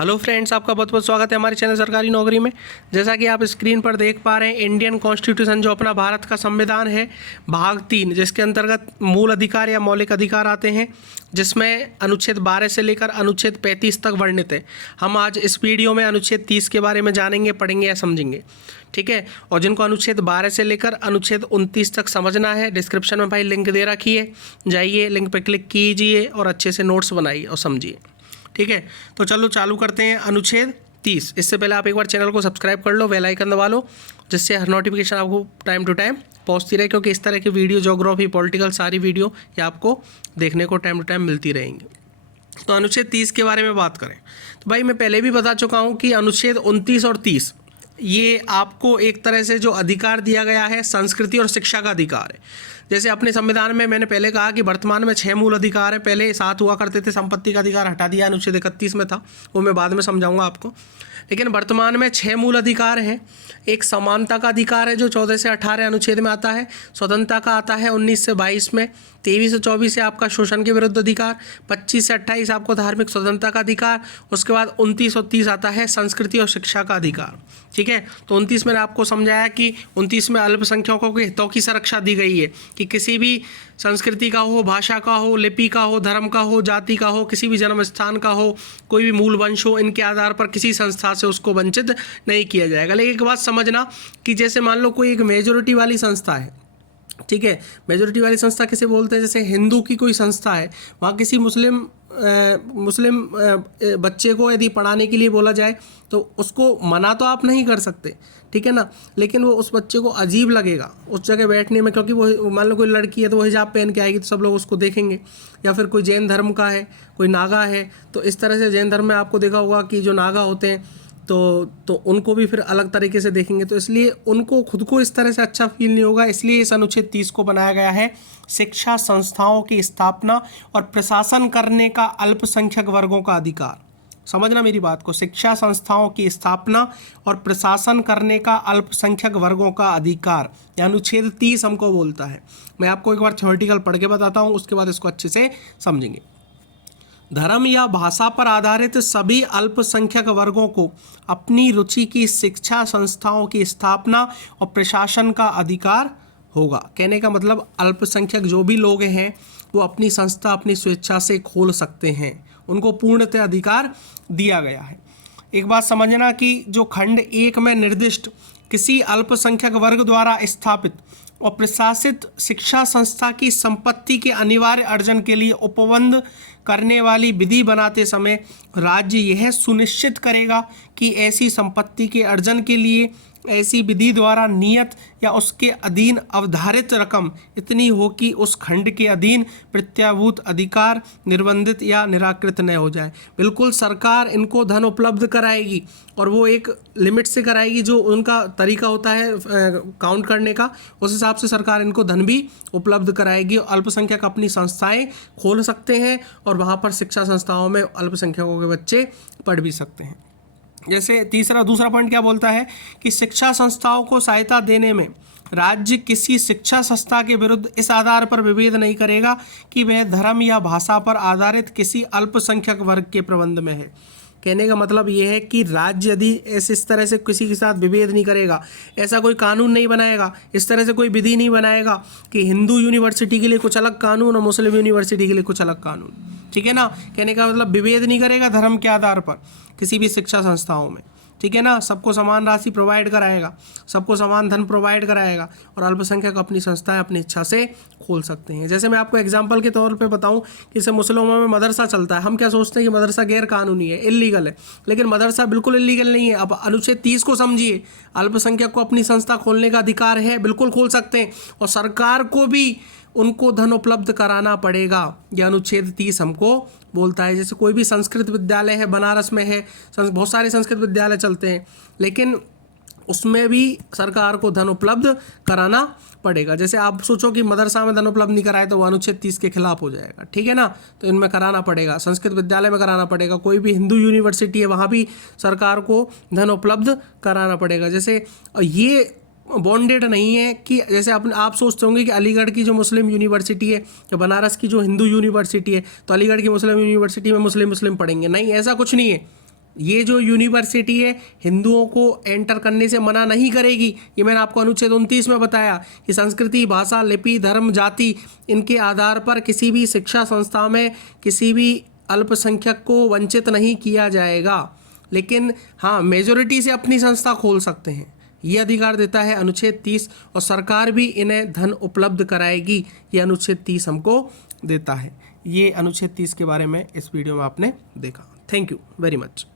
Hello friends, आपका बहुत बहुत स्वागत है हमारे चैनल सरकारी नौकरी में। जैसा कि आप स्क्रीन पर देख पा रहे हैं, इंडियन कॉन्स्टिट्यूशन जो अपना भारत का संविधान है, भाग 3 जिसके अंतर्गत मूल अधिकार या मौलिक अधिकार आते हैं, जिसमें अनुच्छेद 12 से लेकर अनुच्छेद 35 तक वर्णित है। हम आज इस वीडियो में अनुच्छेद 30 के बारे में जानेंगे, पढ़ेंगे या समझेंगे, ठीक है। और जिनको अनुच्छेद 12 से लेकर अनुच्छेद 29 तक समझना है, डिस्क्रिप्शन में भाई लिंक दे रखी है, जाइए लिंक पर क्लिक कीजिए और अच्छे से नोट्स बनाइए और समझिए, ठीक है। तो चलो चालू करते हैं अनुच्छेद 30। इससे पहले आप एक बार चैनल को सब्सक्राइब कर लो, बेल आइकन दबा लो, जिससे हर नोटिफिकेशन आपको टाइम टू टाइम पहुंचती रहे, क्योंकि इस तरह की वीडियो, ज्योग्राफी, पॉलिटिकल, सारी वीडियो ये आपको देखने को टाइम टू टाइम मिलती रहेंगी। तो अनुच्छेद 30 के बारे में बात करें तो भाई मैं पहले भी बता चुका हूँ कि अनुच्छेद 29 और 30 ये आपको एक तरह से जो अधिकार दिया गया है, संस्कृति और शिक्षा का अधिकार है। जैसे अपने संविधान में मैंने पहले कहा कि वर्तमान में 6 मूल अधिकार हैं, पहले 7 हुआ करते थे, संपत्ति का अधिकार हटा दिया, अनुच्छेद 31 में था, वो मैं बाद में समझाऊंगा आपको। लेकिन वर्तमान में 6 मूल अधिकार हैं। एक समानता का अधिकार है जो 14 से 18 अनुच्छेद में आता है, स्वतंत्रता का आता है 19 से 22 में, 23 से 24 से आपका शोषण के विरुद्ध अधिकार, 25 से 28 आपको धार्मिक स्वतंत्रता का अधिकार, उसके बाद 29 और 30 आता है संस्कृति और शिक्षा का अधिकार, ठीक है। तो 29 मैंने आपको समझाया कि 29 में अल्पसंख्यकों के हितों की सुरक्षा दी गई है कि किसी भी संस्कृति का हो, भाषा का हो, लिपि का हो, धर्म का हो, जाति का हो, किसी भी जन्म स्थान का हो, कोई भी मूल वंश हो, इनके आधार पर किसी संस्था से उसको वंचित नहीं किया जाएगा। लेकिन एक बात समझना कि जैसे मान लो कोई एक मेजोरिटी वाली संस्था है, ठीक है, मेजोरिटी वाली संस्था किसे बोलते हैं, जैसे हिंदू की कोई संस्था है, वहाँ किसी मुस्लिम बच्चे को यदि पढ़ाने के लिए बोला जाए तो उसको मना तो आप नहीं कर सकते, ठीक है ना, लेकिन वो उस बच्चे को अजीब लगेगा उस जगह बैठने में, क्योंकि वो मान लो कोई लड़की है तो वो हिजाब पहन के आएगी तो सब लोग उसको देखेंगे। या फिर कोई जैन धर्म का है, कोई नागा है, तो इस तरह से जैन धर्म में आपको देखा होगा कि जो नागा होते हैं तो उनको भी फिर अलग तरीके से देखेंगे, तो इसलिए उनको खुद को इस तरह से अच्छा फील नहीं होगा। इसलिए इस अनुच्छेद 30 को बनाया गया है, शिक्षा संस्थाओं की स्थापना और प्रशासन करने का अल्पसंख्यक वर्गों का अधिकार। समझना मेरी बात को, शिक्षा संस्थाओं की स्थापना और प्रशासन करने का अल्पसंख्यक वर्गों का अधिकार, यह अनुच्छेद 30 हमको बोलता है। मैं आपको एक बार थ्योरेटिकल पढ़ के बताता हूँ, उसके बाद इसको अच्छे से समझेंगे। धर्म या भाषा पर आधारित सभी अल्पसंख्यक वर्गों को अपनी रुचि की शिक्षा संस्थाओं की स्थापना और प्रशासन का अधिकार होगा। कहने का मतलब अल्पसंख्यक जो भी लोग हैं वो अपनी संस्था अपनी स्वेच्छा से खोल सकते हैं, उनको पूर्णतः अधिकार दिया गया है। एक बात समझना कि जो खंड 1 में निर्दिष्ट किसी अल्पसंख्यक वर्ग द्वारा स्थापित और प्रशासित शिक्षा संस्था की संपत्ति के अनिवार्य अर्जन के लिए उपबंध करने वाली विधि बनाते समय राज्य यह सुनिश्चित करेगा कि ऐसी संपत्ति के अर्जन के लिए ऐसी विधि द्वारा नियत या उसके अधीन अवधारित रकम इतनी हो कि उस खंड के अधीन प्रत्याभूत अधिकार निर्बंधित या निराकृत न हो जाए। बिल्कुल सरकार इनको धन उपलब्ध कराएगी और वो एक लिमिट से कराएगी, जो उनका तरीका होता है काउंट करने का, उस हिसाब से सरकार इनको धन भी उपलब्ध कराएगी। अल्पसंख्यक अपनी संस्थाएं खोल सकते हैं और वहाँ पर शिक्षा संस्थाओं में अल्पसंख्यकों के बच्चे पढ़ भी सकते हैं। जैसे दूसरा पॉइंट क्या बोलता है कि शिक्षा संस्थाओं को सहायता देने में राज्य किसी शिक्षा संस्था के विरुद्ध इस आधार पर विभेद नहीं करेगा कि वह धर्म या भाषा पर आधारित किसी अल्पसंख्यक वर्ग के प्रबंध में है। कहने का मतलब ये है कि राज्य यदि इस तरह से किसी के साथ विभेद नहीं करेगा, ऐसा कोई कानून नहीं बनाएगा, इस तरह से कोई विधि नहीं बनाएगा कि हिंदू यूनिवर्सिटी के लिए कुछ अलग कानून और मुस्लिम यूनिवर्सिटी के लिए कुछ अलग कानून, ठीक है ना। कहने का मतलब विभेद नहीं करेगा धर्म के आधार पर किसी भी शिक्षा संस्थाओं में, ठीक है ना। सबको समान राशि प्रोवाइड कराएगा, सबको समान धन प्रोवाइड कराएगा और अल्पसंख्यक अपनी संस्थाएं अपनी इच्छा से खोल सकते हैं। जैसे मैं आपको एग्जांपल के तौर पे बताऊं कि जैसे मुसलमानों में मदरसा चलता है, हम क्या सोचते हैं कि मदरसा गैर कानूनी है, इल्लीगल है, लेकिन मदरसा बिल्कुल इल्लीगल नहीं है। अब अनुच्छेद 30 को समझिए, अल्पसंख्यक को अपनी संस्था खोलने का अधिकार है, बिल्कुल खोल सकते हैं, और सरकार को भी उनको धन उपलब्ध कराना पड़ेगा। यह अनुच्छेद 30 हमको बोलता है। जैसे कोई भी संस्कृत विद्यालय है, बनारस में है, बहुत सारे संस्कृत विद्यालय चलते हैं, लेकिन उसमें भी सरकार को धन उपलब्ध कराना पड़ेगा। जैसे आप सोचो कि मदरसा में धन उपलब्ध नहीं कराए तो वो अनुच्छेद 30 के खिलाफ हो जाएगा, ठीक है ना। तो इनमें कराना पड़ेगा, संस्कृत विद्यालय में कराना पड़ेगा, कोई भी हिंदू यूनिवर्सिटी है वहाँ भी सरकार को धन उपलब्ध कराना पड़ेगा। जैसे ये बॉन्डेड नहीं है कि जैसे आप सोचते होंगे कि अलीगढ़ की जो मुस्लिम यूनिवर्सिटी है या बनारस की जो हिंदू यूनिवर्सिटी है तो अलीगढ़ की मुस्लिम यूनिवर्सिटी में मुस्लिम पढ़ेंगे, नहीं, ऐसा कुछ नहीं है। ये जो यूनिवर्सिटी है हिंदुओं को एंटर करने से मना नहीं करेगी। ये मैंने आपको अनुच्छेद 29 में बताया कि संस्कृति, भाषा, लिपि, धर्म, जाति इनके आधार पर किसी भी शिक्षा संस्था में किसी भी अल्पसंख्यक को वंचित नहीं किया जाएगा। लेकिन हाँ, मेजोरिटी से अपनी संस्था खोल सकते हैं, ये अधिकार देता है अनुच्छेद 30, और सरकार भी इन्हें धन उपलब्ध कराएगी, ये अनुच्छेद 30 हमको देता है। ये अनुच्छेद 30 के बारे में इस वीडियो में आपने देखा। Thank you very much.